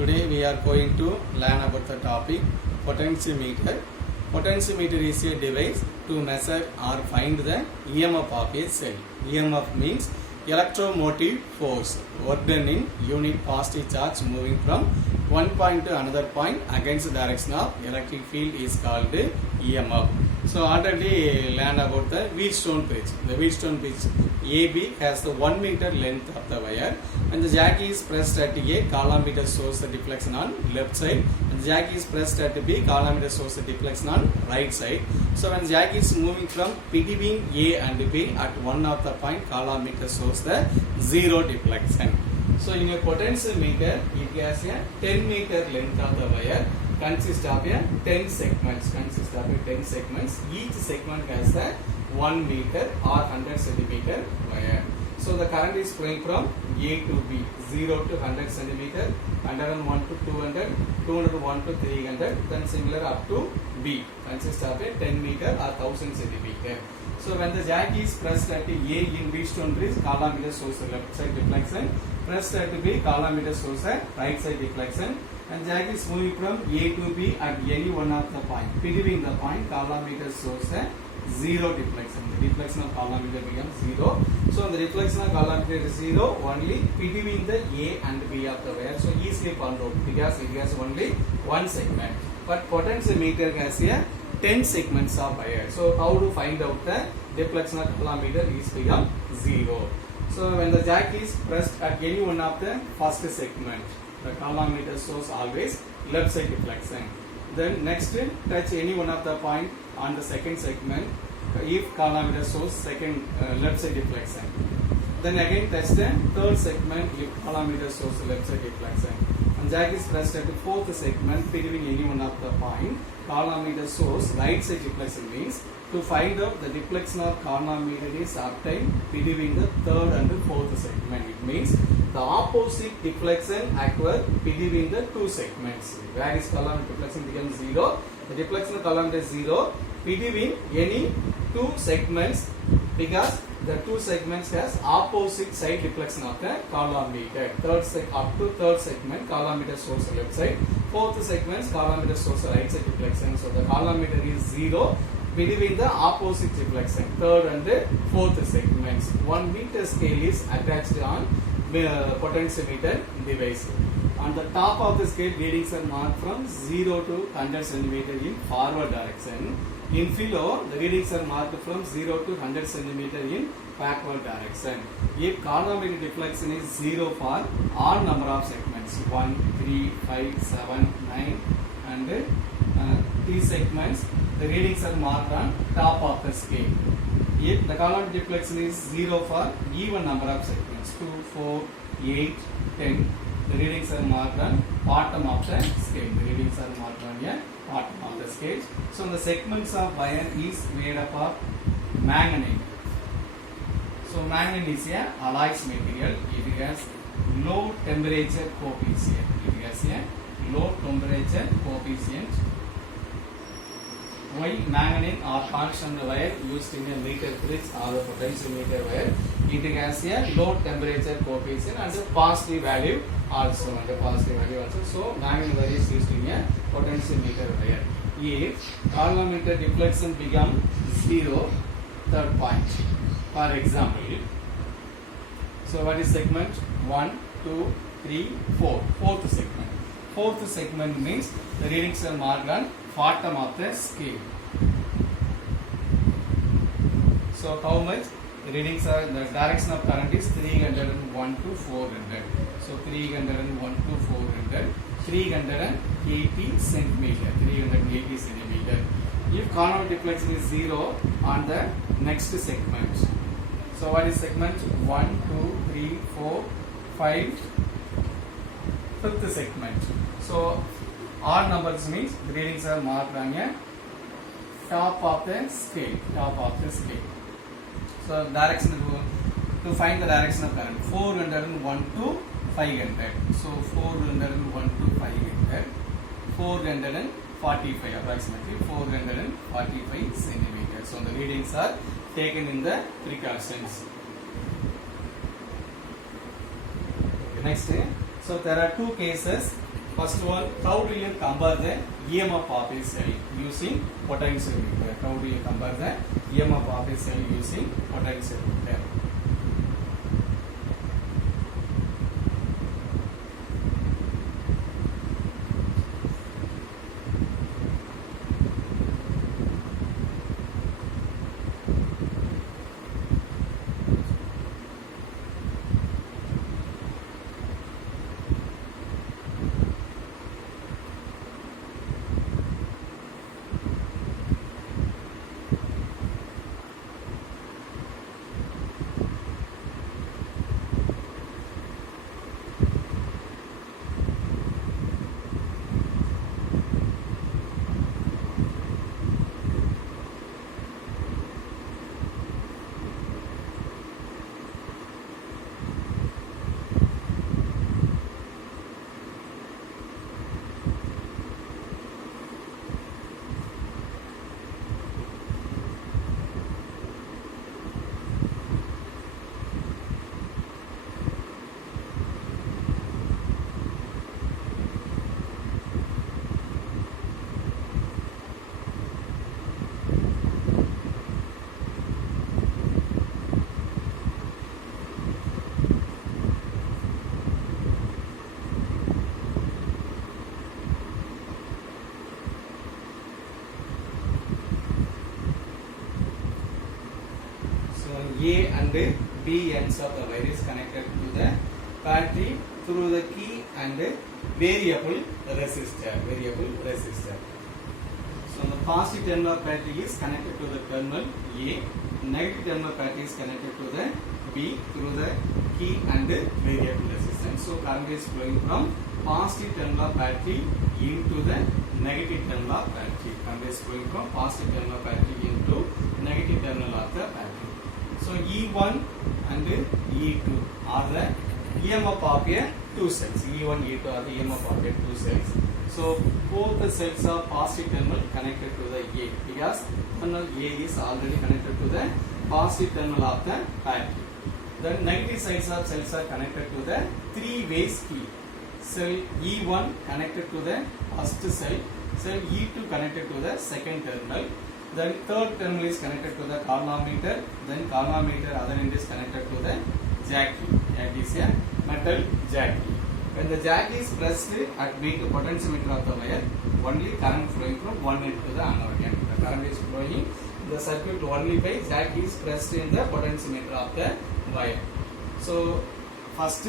Today we are going to learn about the topic potentiometer. Potentiometer is a device to measure or find the EMF of a cell. EMF means electromotive force worked in unit positive charge moving from one point to another point against the direction of electric field is called EMF. So already learned about the Wheatstone bridge. The Wheatstone bridge AB has the 1 meter length of the wire and the jack is pressed at A, column meter shows the deflection on left side and the jack is pressed at B, column meter shows the deflection on right side. So when the jack is moving from between A and B at one of the point, column meter shows the zero deflection. So in a potentiometer, it has a 10 meter length of the wire consists of a 10 segments. Each segment has a 1 meter or 100 centimeter wire. So the current is flowing from A to B, 0 to 100 centimeter, 101 to 200, 201 to 300, then similar up to B, consists of a 10 meter or 1000 centimeter. So when the jack is pressed at A in Wheatstone bridge, column meter shows the left side deflection. Pressed at B, column meter shows the right side deflection. And jack is moving from A to B at any one of the point. Between the point, column meter shows a zero deflection. The deflection of column meter becomes zero. So the deflection of column meter is zero only between the A and B of the wire. So easily found out because it has only one segment. But potentiometer has a 10 segments of wire. So how to find out the deflection of column meter is become zero. So when the jack is pressed at any one of the first segment, the column meter shows always left side deflection. Then next touch any one of the point on the second segment if column meter shows second left side deflection. Then again touch the third segment if column meter shows left side deflection. And jack is pressed at the fourth segment between any one of the point, column meter shows right side deflection. Means to find out the deflection of column meter is obtained between the third and the fourth segment. It means the opposite deflection occurs between the two segments. Where is column deflection becomes zero? The deflection of column is zero between any two segments because the two segments has opposite side deflection of the column meter. Up to third segment, column meter shows the left side. Fourth segment, column meter shows the right side deflection. So the column meter is zero between the opposite deflection, third and the fourth segments. 1 meter scale is attached on potentiometer device. On the top of the scale, readings are marked from 0 to 100 centimeter in forward direction. In philo, the readings are marked from 0 to 100 centimeter in backward direction. If column meter deflection is 0 for all number of segments, 1, 3, 5, 7, 9 and these segments, the readings are marked on top of the scale. If the column deflection is 0 for even number of segments, 2, 4, 8, 10, the readings are marked on bottom of the scale. The readings are marked on the bottom of the scale. So the segments of wire is made up of manganese. So manganese is a alloys material. It has low temperature coefficient. It has a low temperature coefficient. Why manganese or constant wire used in a meter bridge or a potentiometer wire? It has a low temperature coefficient and a positive value also. So manganese wire is used in a potentiometer wire. If column meter deflection becomes zero, third point. For example, so what is segment 1, 2, 3, 4? Fourth segment. Fourth segment means the readings are marked on bottom of the scale. So how much? The readings are, the direction of current is 301 to 400. So 301 to 400, 380 centimeter, 380 centimeter. If column deflection is 0 on the next segment. So what is segment 1, 2, 3, 4, 5, fifth segment. So all numbers means the readings are marked on a top of the scale. So direction to find the direction of current 401 to 500. So 401 to 500, 445 approximately 445 centimeters. So the readings are taken in the precautions. Next, so there are two cases First one, how do you compare the EMF of a cell using potentiometer? How do you compare the EMF of a cell using potentiometer? A and B ends of the wire is connected to the battery through the key and variable resistor. So the positive terminal of battery is connected to the terminal A. Negative terminal of battery is connected to the B through the key and variable resistance. So current is flowing from positive terminal of battery into the negative terminal of battery. Current is flowing from positive terminal of battery into negative terminal of the battery. So E1 and E2 are the EMF of a two cells. E1, E2 are the EMF of a two cells. So both the cells are positive terminal connected to the A because terminal A is already connected to the positive terminal of the battery. The negative sides of cells are connected to the three-way key. Cell E1 connected to the first cell E2 connected to the second terminal. Then third terminal is connected to the galvanometer. Then galvanometer other end is connected to the jack key. That is a metal jack key. When the jack is pressed at meet potentiometer of the wire, only current flowing from one end to the another end. The current is flowing in the circuit only by jack is pressed in the potentiometer of the wire. So first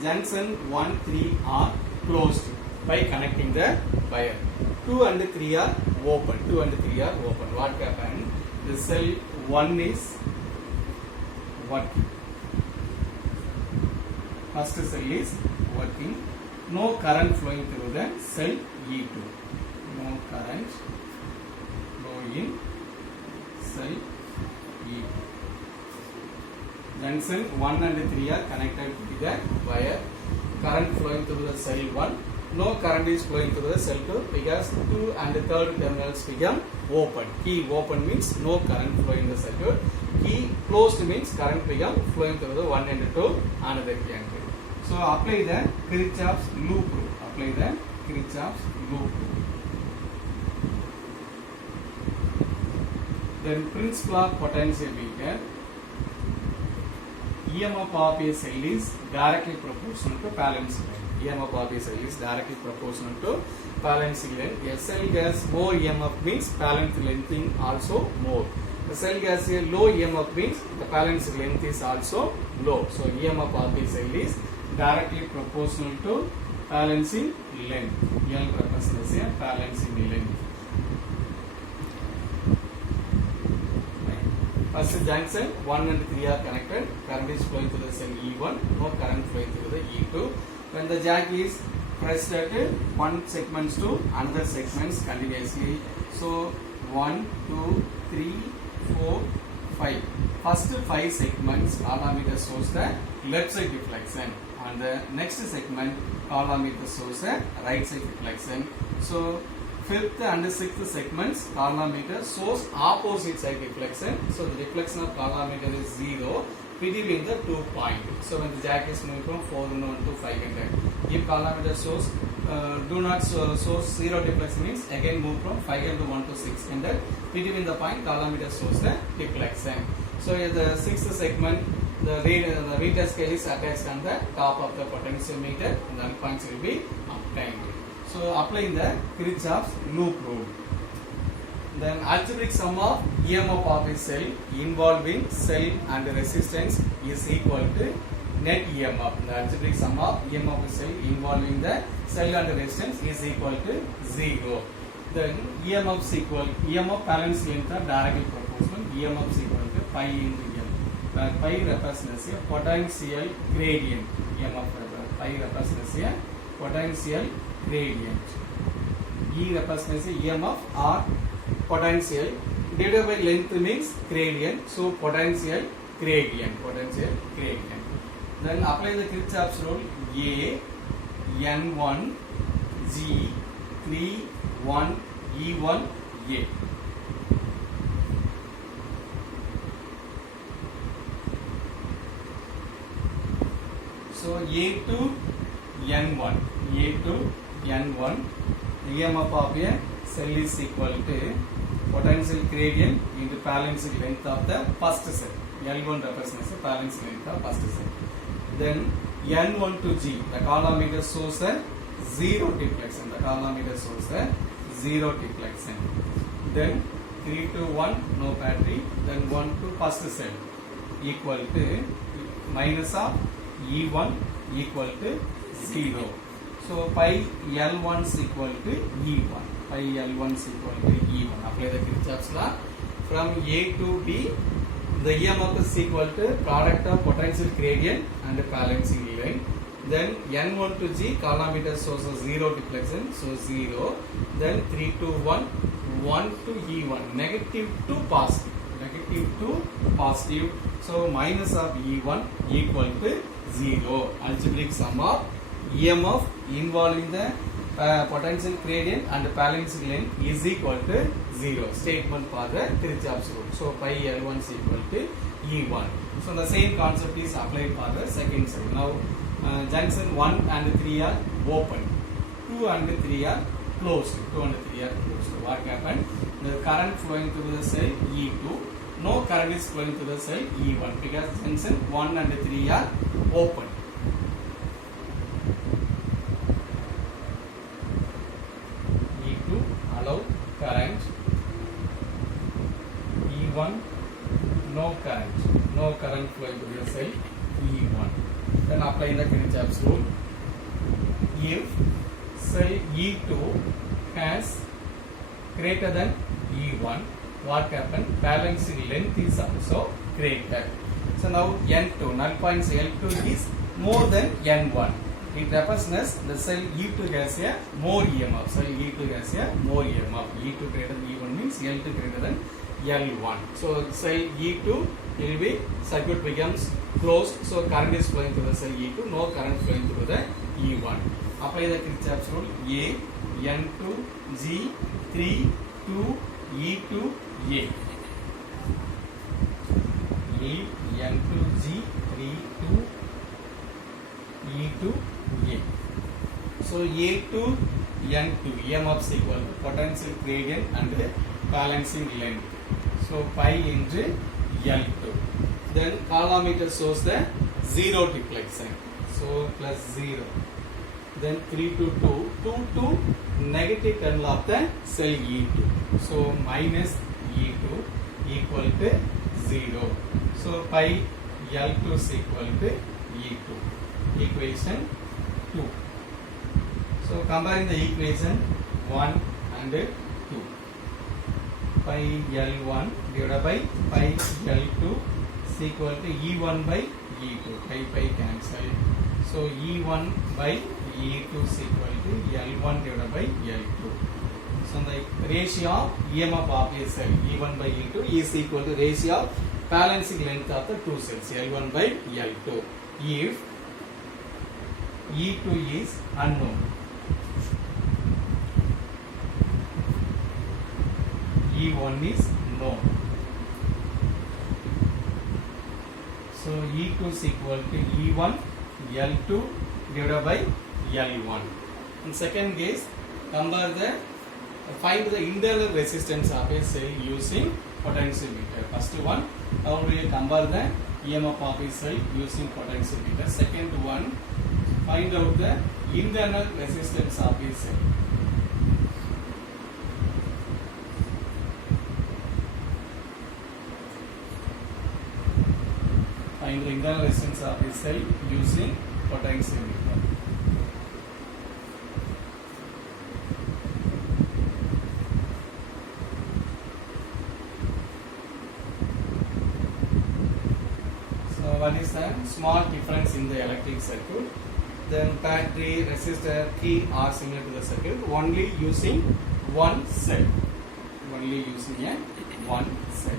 junction 1, 3 are closed by connecting the wire. 2 and 3 are open. What happened? The cell 1 is working. First cell is working. No current flowing through the cell E2. No current flowing cell E2. Junction 1 and 3 are connected with the wire. Current flowing through the cell 1. No current is flowing through the cell 2 because 2 and 3rd terminals become open. Key open means no current flowing in the circuit. Key closed means current become flowing through the one end to another end. So apply the Kirchhoff's loop rule. Then principle of potentiometer. EMF of a cell is directly proportional to balancing length. EMF of a cell is directly proportional to balancing length. A cell has more EMF means balance length also more. The cell has a low EMF means the balance length is also low. So EMF of a cell is directly proportional to balancing length. L represents a balancing length. First junction 1 and 3 are connected. Current is flowing through the cell E1. No current flowing through the E2. When the jack is pressed at one segments to another segments continuously. So 1, 2, 3, 4, 5. First 5 segments galvanometer shows the left side deflection. And the next segment galvanometer shows the right side deflection. So 5th and 6th segments galvanometer shows opposite side deflection. So the deflection of galvanometer is 0 between the 2 points. So when the jack is moving from 401 to 500, If column meter shows do not shows 0 duplex means again move from 5L to 1 to 6, and then between the point column meter shows the deflection. So in the sixth segment, the reader scale is attached on the top of the potentiometer, and the points will be obtained. So applying the Kirchhoff's loop rule. Then algebraic sum of EMF of a cell involving cell and resistance is equal to net EMF. The algebraic sum of EMF of a cell involving the cell and resistance is equal to 0. Then EMF is equal, EMF balance length are directly proportional. EMF is equal to pi into M, where pi represents a potential gradient. EMF pi represents a potential gradient. E represents a EMF or potential divided by length means gradient, so potential gradient. Then apply the Kirchhoff's rule. A N1 G 3 1 E1 A. So A to N1, EMF of a cell is equal to potential gradient into balancing length of the first cell. L1 represents the balancing length of first cell. Then N1 to G, the column meter shows a 0 deflection. Then 3 to 1, no battery. Then 1 to first cell equal to minus of E1 equal to 0. So pi L1 is equal to E1. Apply the Kirchhoff's law. From A to B, the EMF is equal to product of potential gradient and balancing length. Then N1 to G, column meter shows a 0 deflection, so 0. Then 3 to 1, 1 to E1, negative to positive. So minus of E1 equal to 0. Algebraic sum of EMF involving the potential gradient and balancing length is equal to 0. Statement for the Kirchhoff's rule. So pi L1 is equal to E1. So the same concept is applied for the second cell. Now junction 1 and 3 are open, 2 and 3 are closed. What happened? The current flowing through the cell E2, no current is flowing through the cell E1 because junction 1 and 3 are open. E2 allow current, E1 no current flowing through the cell E1. Then apply the Kirchhoff's rule. If cell E2 has greater than E1, what happened? Balancing length is also greater. So now N2, null points L2 is more than N1. It represents the cell E2 has a more EMF. E2 greater than E1 means L2 greater than L1. So cell E2 will be, circuit becomes closed, so current is flowing through the cell E2, no current flowing through the E1. Apply the Kirchhoff's rule. A N2 G 3 2 E2 A. N2 G 3 2 E2 A. So A to N2, EMF is equal to potential gradient and balancing length. So pi into L2. Then column meter shows the 0 deflection. So plus 0. Then 3 to 2, 2 to negative terminal of the cell E2. So minus E2 equal to 0. So pi L2 is equal to E2. Equation 2. So comparing the equation 1 and 2. Pi L1 divided by pi L2 is equal to E1 by E2. Pi cancel. So E1 by E2 is equal to L1 divided by L2. So the ratio of EMF of a cell E1 by E2 is equal to ratio of balancing length of the two cells L1 by L2. If E2 is unknown, E1 is known. So E2 is equal to E1 L2 divided by L1. In second case, find the internal resistance of a cell using potentiometer. First one, how do you compare the EMF of a cell using potentiometer? Second one, find out the internal resistance of a cell. Find the internal resistance of a cell using potentiometer. So what is the small difference in the electric circuit? Then battery, resistor, key are similar to the circuit, only using one cell. Only using a one cell.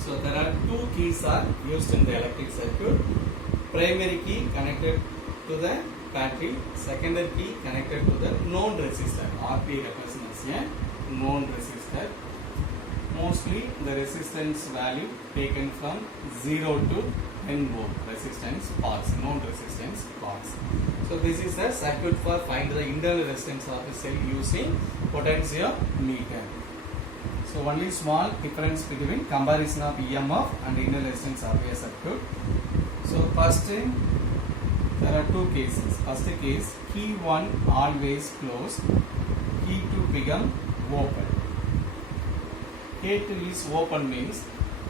So there are two keys are used in the electric circuit. Primary key connected to the battery, secondary key connected to the known resistor. RP represents a known resistor. Mostly the resistance value taken from 0 to 10 volt resistance parts, known resistance parts. So this is the circuit for find the internal resistance of a cell using potentiometer. So only small difference between comparison of EMF and internal resistance of a circuit. So first, there are two cases. First case, key 1 always closed, key 2 become open. K2 is open means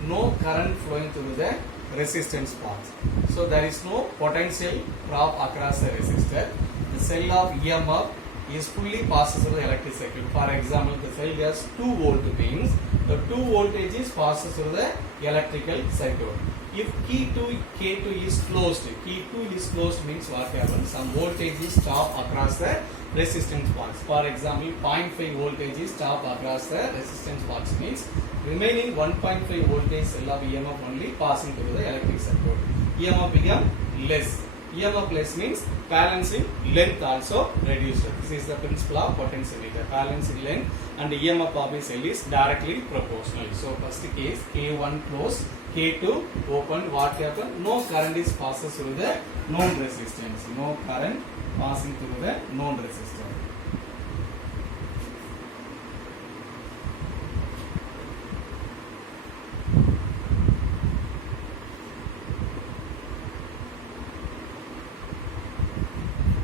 no current flowing through the resistance path. So there is no potential drop across the resistor. The cell of EMF is fully passes through the electric circuit. For example, the cell has 2 volt means the 2 voltages passes through the electrical circuit. If key 2 K2 is closed, key 2 is closed means what happens? Some voltages stop across the resistance box. For example, 0.5 voltages stop across the resistance box means remaining 1.5 voltage cell of EMF only passing through the electric circuit. EMF become less. EMF less means balancing length also reduced. This is the principle of potentiometer. Balancing length and EMF of a cell is directly proportional. So first case, K1 closed, K2 open. What happen? No current is passes through the known resistance. No current passing through the known resistance.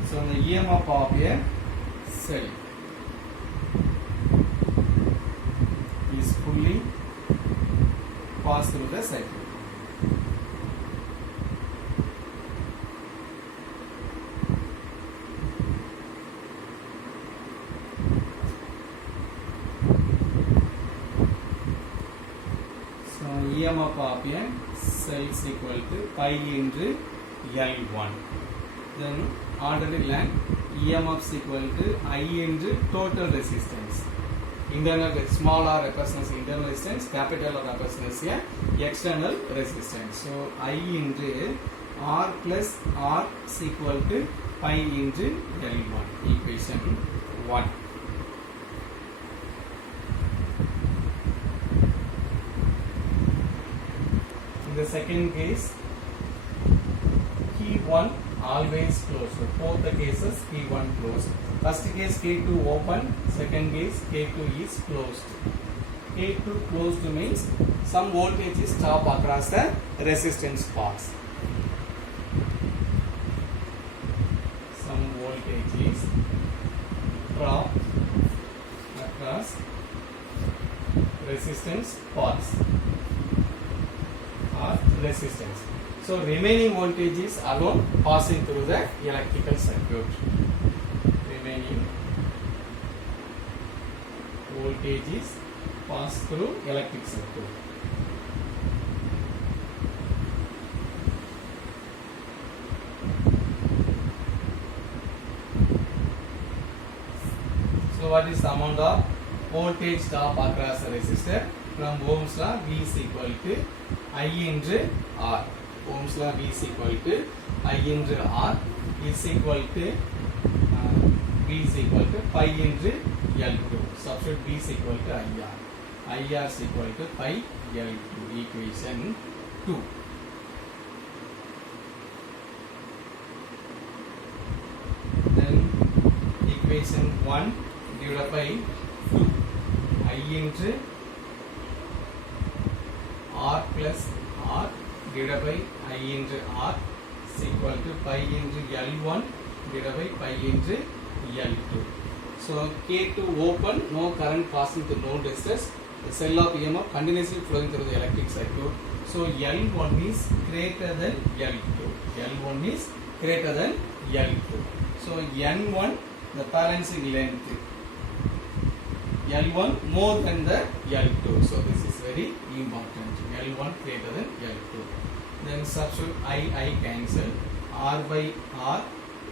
So the EMF of a cell is fully passed through the circuit. So EMF of a cell is equal to pi into L1. Then already learned EMF is equal to I into total resistance. Internal, small r represents internal resistance, capital R represents external resistance. So I into R plus R is equal to pi into L1. Equation 1. In the second case, key 1 always closed. So both the cases K1 closed. First case K2 open, second case K2 is closed. K2 closed means some voltage is stop across the resistance box. Some voltage is drop across resistance box or resistance. So remaining voltage is alone passing through the electrical circuit. Remaining voltage is pass through electric circuit. So found of voltage drop across the resistor. From Ohm's law, V is equal to I into R. Ohm's law, V is equal to I into R is equal to V is equal to pi into L2. Substitute V is equal to IR. IR is equal to pi L2. Equation 2. Then equation 1 divided by 2. I into R plus R divided by I into R is equal to pi into L1 divided by pi into L2. So K2 open, no current passing through node resistors. The cell of EMF continuously flowing through the electric circuit. So L1 is greater than L2. L1 is greater than L2. So N1, the balancing length. L1 more than the L2. So this is very important. L1 greater than L2. Then substitute I cancel. R by R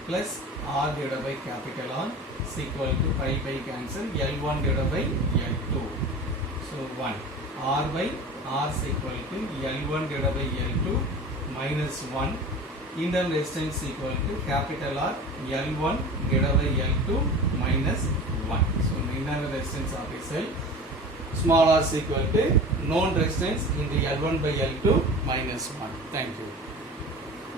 plus R divided by capital R is equal to pi by cancel. L1 divided by L2. So 1. R by R is equal to L1 divided by L2 minus 1. Internal resistance is equal to capital R L1 divided by L2 minus 1. So internal resistance of a cell small r is equal to known resistance into L1 by L2 minus 1. Thank you.